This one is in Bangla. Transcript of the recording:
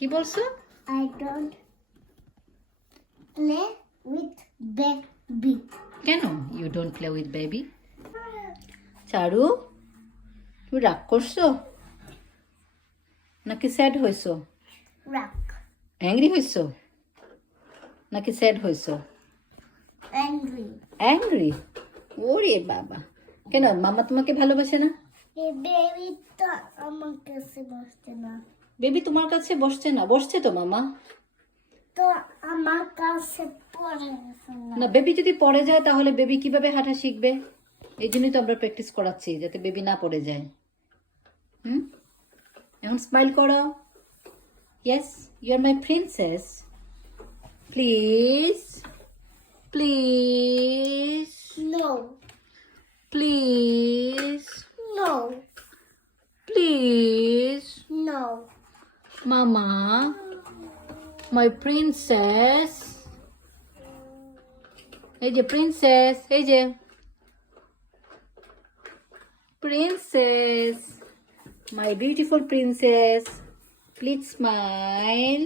কি বলছো? I don't play with baby. Can you don't play with baby? Charu, তুমি রাগ করছো নাকি স্যাড হয়েছো? Rock. অ্যাংরি হয়েছো নাকি স্যাড হয়েছো? Angry. অ্যাংরি? ওরে বাবা, কেন মামা তোমাকে ভালোবাসে না? এই বেবি তো আমার কাছে বসছে না। বেবি তোমার কাছে বসছে না? বসছে তো মামা। তো আমার কাছে পড়ে গেছে না। না, বেবি যদি পড়ে যায় তাহলে বেবি কিভাবে হাঁটা শিখবে? এই জন্যই তো আমরা প্র্যাকটিস করাচ্ছি, যাতে বেবি না পড়ে যায়। এখন স্মাইল করো। Yes, you are my princess. Please, please, No. Please, No. Please, No. মামা, মাই প্রিন্সেস। এই যে প্রিন্সেস, এই যে princess, my beautiful princess, please smile.